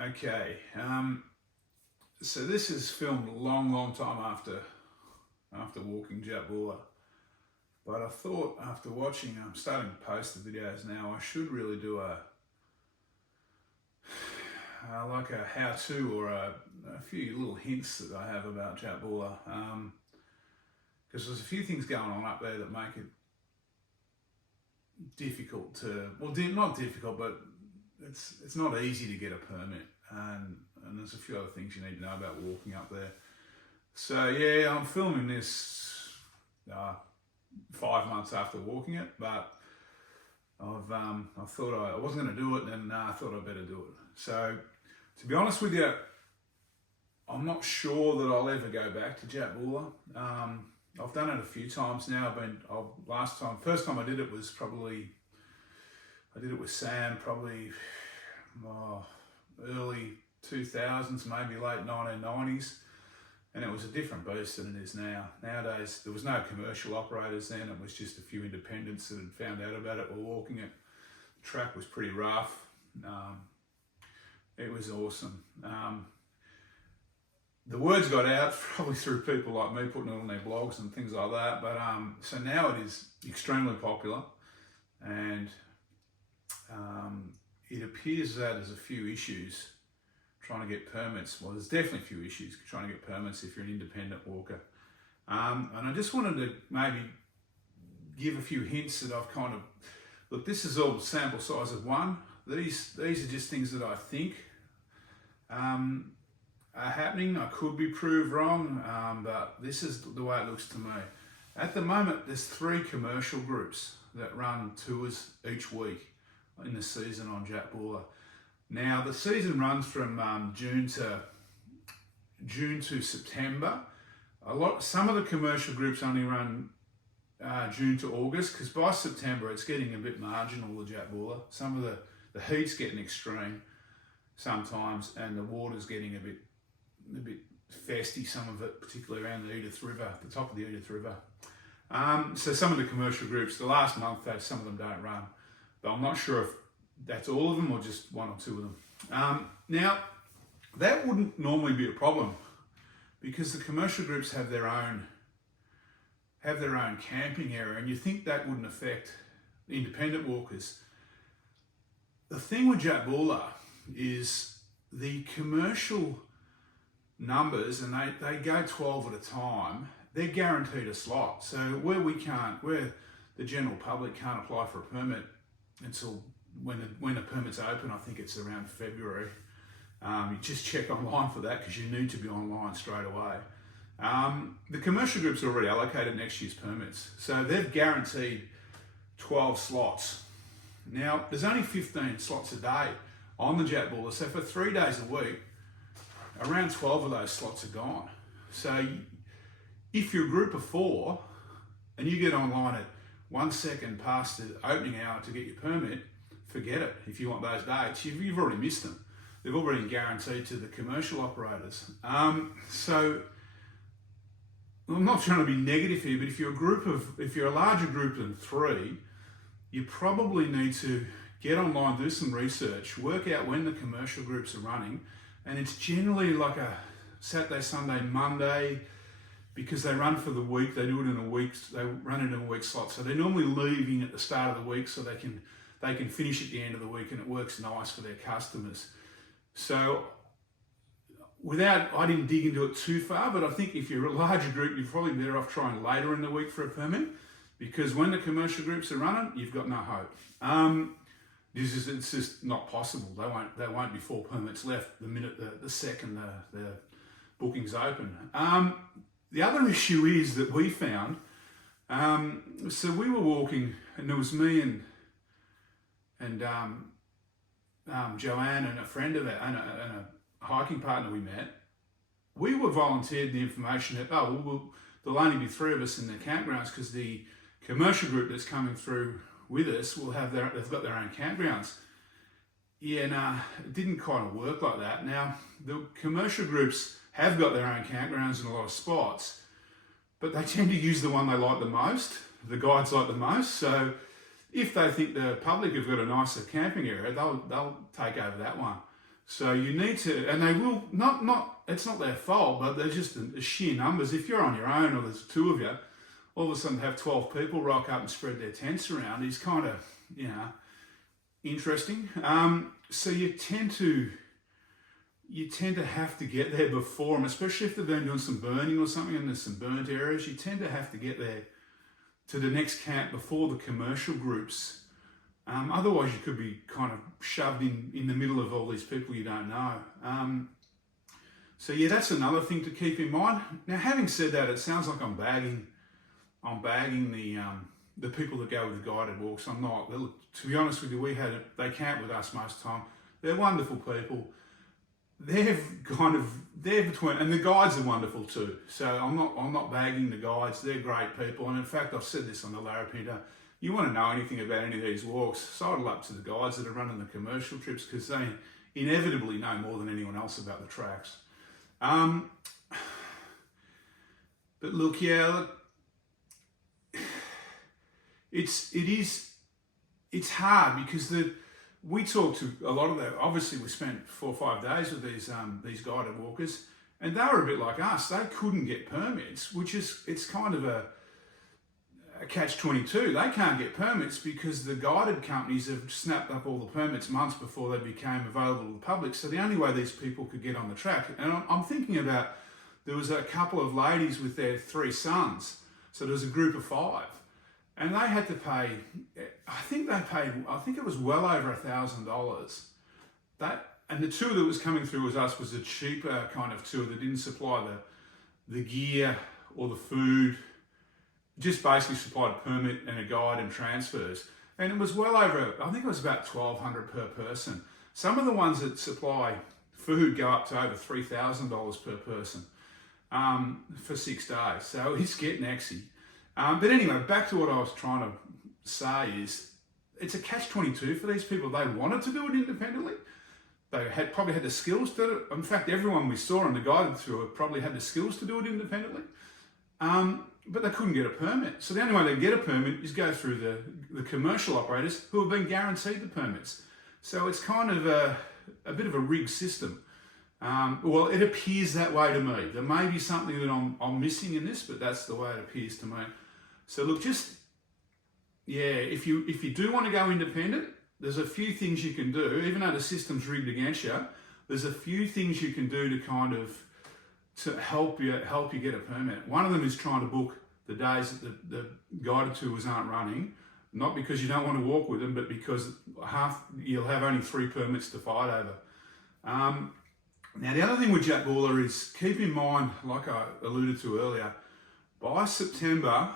Okay, so this is filmed a long time after walking Jatbula. But I thought after watching, I'm starting to post the videos now, I should really do like a how-to or a few little hints that I have about Jatbula. Because there's a few things going on up there that make it difficult to, well, not difficult, but it's not easy to get a permit, and there's a few other things you need to know about walking up there. So yeah, I'm filming this 5 months after walking it, but I thought I wasn't going to do it, and I thought I'd better do it. So to be honest with you, I'm not sure that I'll ever go back to Jatbula. I've done it a few times now. First time I did it was probably, I did it with Sam probably early 2000s, maybe late 1990s. And it was a different beast than it is now. Nowadays, there was no commercial operators then. It was just a few independents that had found out about it, were walking it. The track was pretty rough. It was awesome. The words got out probably through people like me putting it on their blogs and things like that. But so now it is extremely popular, and it appears that there's a few issues trying to get permits. Well, there's definitely a few issues trying to get permits if you're an independent walker. And I just wanted to maybe give a few hints that I've kind of, look, this is all sample size of one. These are just things that I think are happening. I could be proved wrong, but this is the way it looks to me. At the moment, there's 3 commercial groups that run tours each week in the season on Jatbula. Now, the season runs from June to September. Some of the commercial groups only run June to August, because by September it's getting a bit marginal, the Jatbula. Some of the heat's getting extreme sometimes, and the water's getting a bit festy, some of it, particularly around the Edith River, the top of the Edith River. So some of the commercial groups, the last month, some of them don't run, but I'm not sure if that's all of them or just 1 or 2 of them. Now, that wouldn't normally be a problem, because the commercial groups have their own camping area, and you think that wouldn't affect independent walkers. The thing with Jatbula is the commercial numbers, and they go 12 at a time, they're guaranteed a slot. So where the general public can't apply for a permit until when the permit's open, I think it's around February. You just check online for that, because you need to be online straight away. The commercial groups are already allocated next year's permits, so they've guaranteed 12 slots. Now, there's only 15 slots a day on the Jatbula, so for 3 days a week, around 12 of those slots are gone. So if you're a group of 4 and you get online at 1 second past the opening hour to get your permit, forget it. If you want those dates, you've already missed them. They've already been guaranteed to the commercial operators. So I'm not trying to be negative here, but if you're a larger group than 3, you probably need to get online, do some research, work out when the commercial groups are running, and it's generally like a Saturday, Sunday, Monday, because they run for the week. They do it in a week. They run it in a week slot, so they're normally leaving at the start of the week so they can finish at the end of the week, and it works nice for their customers. So I didn't dig into it too far, but I think if you're a larger group, you're probably better off trying later in the week for a permit, because when the commercial groups are running, you've got no hope. It's just not possible. There won't be 4 permits left the minute the second the bookings open. The other issue is that we found, so we were walking, and there was me and Joanne and a friend of that, and a hiking partner we met. We were volunteered the information that, there'll only be 3 of us in the campgrounds, because the commercial group that's coming through with us they've got their own campgrounds. Yeah, it didn't kind of work like that. Now, the commercial groups have got their own campgrounds in a lot of spots, but they tend to use the one they like the most, the guides like the most. So if they think the public have got a nicer camping area, they'll take over that one. So you need to, and they will, it's not their fault, but they're just the sheer numbers. If you're on your own or there's two of you, all of a sudden have 12 people rock up and spread their tents around is kind of, interesting. So you tend to have to get there before them, especially if they've been doing some burning or something and there's some burnt areas. You tend to have to get there to the next camp before the commercial groups. Otherwise, you could be kind of shoved in the middle of all these people you don't know. So yeah, that's another thing to keep in mind. Now, having said that, it sounds like I'm bagging the people that go with the guided walks. I'm not. To be honest with you, they camp with us most of the time. They're wonderful people. They're between, and the guides are wonderful too. So I'm not bagging the guides. They're great people. And in fact, I've said this on the Larapinta. You want to know anything about any of these walks, sidle up to the guides that are running the commercial trips, because they inevitably know more than anyone else about the tracks. But look, it's hard because we talked to a lot of them. Obviously, we spent 4 or 5 days with these guided walkers, and they were a bit like us. They couldn't get permits, it's kind of a catch-22. They can't get permits because the guided companies have snapped up all the permits months before they became available to the public. So the only way these people could get on the track, and I'm thinking about, there was a couple of ladies with their 3 sons. So there was a group of 5. And they had to pay, I think it was well over $1,000. And the tour that was coming through was a cheaper kind of tour that didn't supply the gear or the food, just basically supplied a permit and a guide and transfers. And it was well over, I think it was about $1,200 per person. Some of the ones that supply food go up to over $3,000 per person for 6 days. So it's getting axy. But anyway, back to what I was trying to say is, it's a catch-22 for these people. They wanted to do it independently. They probably had the skills to do it. In fact, everyone we saw on the guided tour probably had the skills to do it independently. But they couldn't get a permit. So the only way they get a permit is go through the commercial operators who have been guaranteed the permits. So it's kind of a bit of a rigged system. Well, it appears that way to me. There may be something that I'm missing in this, but that's the way it appears to me. So look, if you do want to go independent, there's a few things you can do. Even though the system's rigged against you, there's a few things you can do to help you get a permit. One of them is trying to book the days that the guided tours aren't running, not because you don't want to walk with them, but because you'll have only 3 permits to fight over. Now, the other thing with Jatbula is, keep in mind, like I alluded to earlier, by September,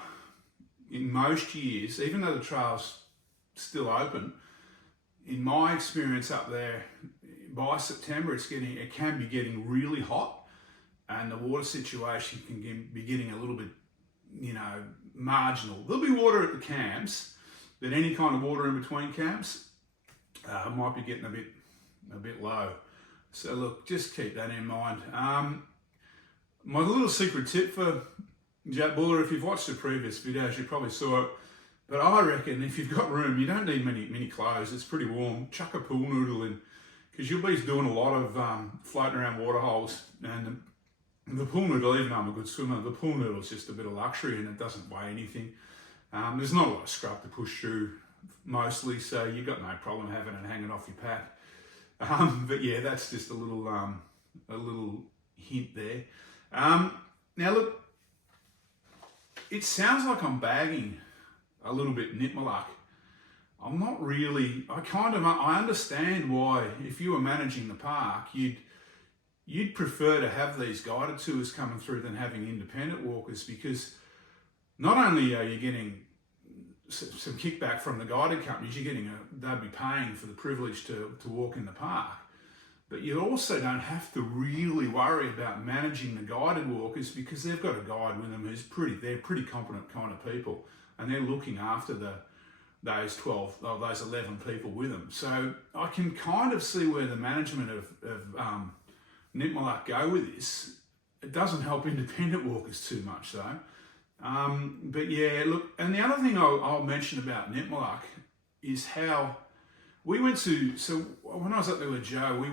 in most years, even though the trail's still open, in my experience up there, by September it can be getting really hot, and the water situation can be getting a little bit, marginal. There'll be water at the camps, but any kind of water in between camps might be getting a bit low. So look, just keep that in mind. My little secret tip for Jatbula, if you've watched the previous videos, you probably saw it, but I reckon if you've got room, you don't need many clothes. It's pretty warm. Chuck a pool noodle in, because you'll be doing a lot of floating around water holes, and the pool noodle, even though I'm a good swimmer, the pool noodle is just a bit of luxury and it doesn't weigh anything. There's not a lot of scrub to push through mostly, so you've got no problem having it hanging off your pack. But yeah, that's just a little hint there. Now look, it sounds like I'm bagging a little bit Nitmaluk. I'm not really. I understand why, if you were managing the park, you'd prefer to have these guided tours coming through than having independent walkers, because not only are you getting some kickback from the guided companies, they'd be paying for the privilege to walk in the park, but you also don't have to really worry about managing the guided walkers, because they've got a guide with them they're pretty competent kind of people, and they're looking after those 11 people with them. So I can kind of see where the management of Nitmaluk go with this. It doesn't help independent walkers too much though. But yeah, look, and the other thing I'll mention about Nitmaluk is how we went to, so when I was up there with Joe,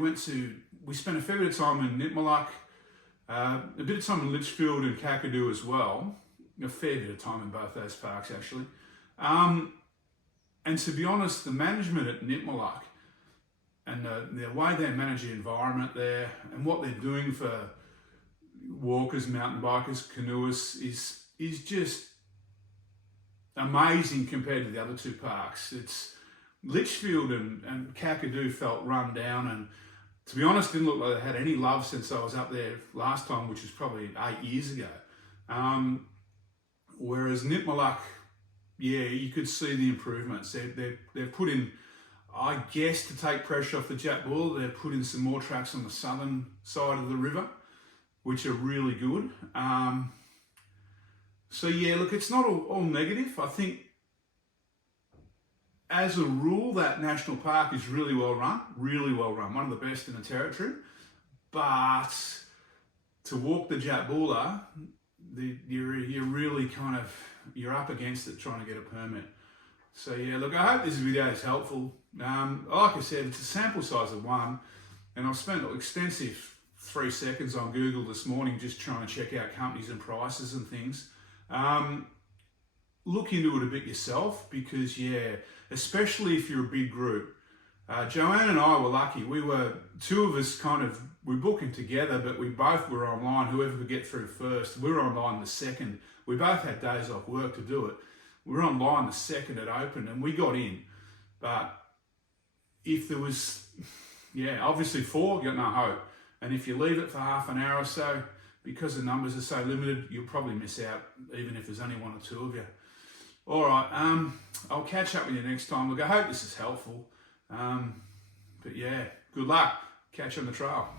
we spent a fair bit of time in Nitmaluk, a bit of time in Litchfield and Kakadu as well. A fair bit of time in both those parks, actually. And to be honest, the management at Nitmaluk and the way they manage the environment there and what they're doing for walkers, mountain bikers, canoeists is just amazing compared to the other two parks. It's Litchfield and Kakadu felt run down, and to be honest, didn't look like they had any love since I was up there last time, which was probably 8 years ago. Whereas Nitmaluk, yeah, you could see the improvements. They've put in, I guess, to take pressure off the Jatbula, they've put in some more tracks on the southern side of the river, which are really good. So yeah, look, it's not all negative. I think as a rule, that national park is really well run, one of the best in the territory. But to walk the Jatbula, you're really kind of, you're up against it trying to get a permit. So yeah, look, I hope this video is helpful. Like I said, it's a sample size of 1, and I've spent an extensive 3 seconds on Google this morning just trying to check out companies and prices and things. Look into it a bit yourself, because yeah, especially if you're a big group. Joanne and I were lucky. We were, 2 of us we booking together, but we both were online, whoever could get through first. We were online the second. We both had days off work to do it. We were online the second it opened, and we got in. But if there was, yeah, obviously 4, you got no hope. And if you leave it for half an hour or so, because the numbers are so limited, you'll probably miss out, even if there's only 1 or 2 of you. All right, I'll catch up with you next time. Look, I hope this is helpful. But yeah, good luck. Catch you on the trail.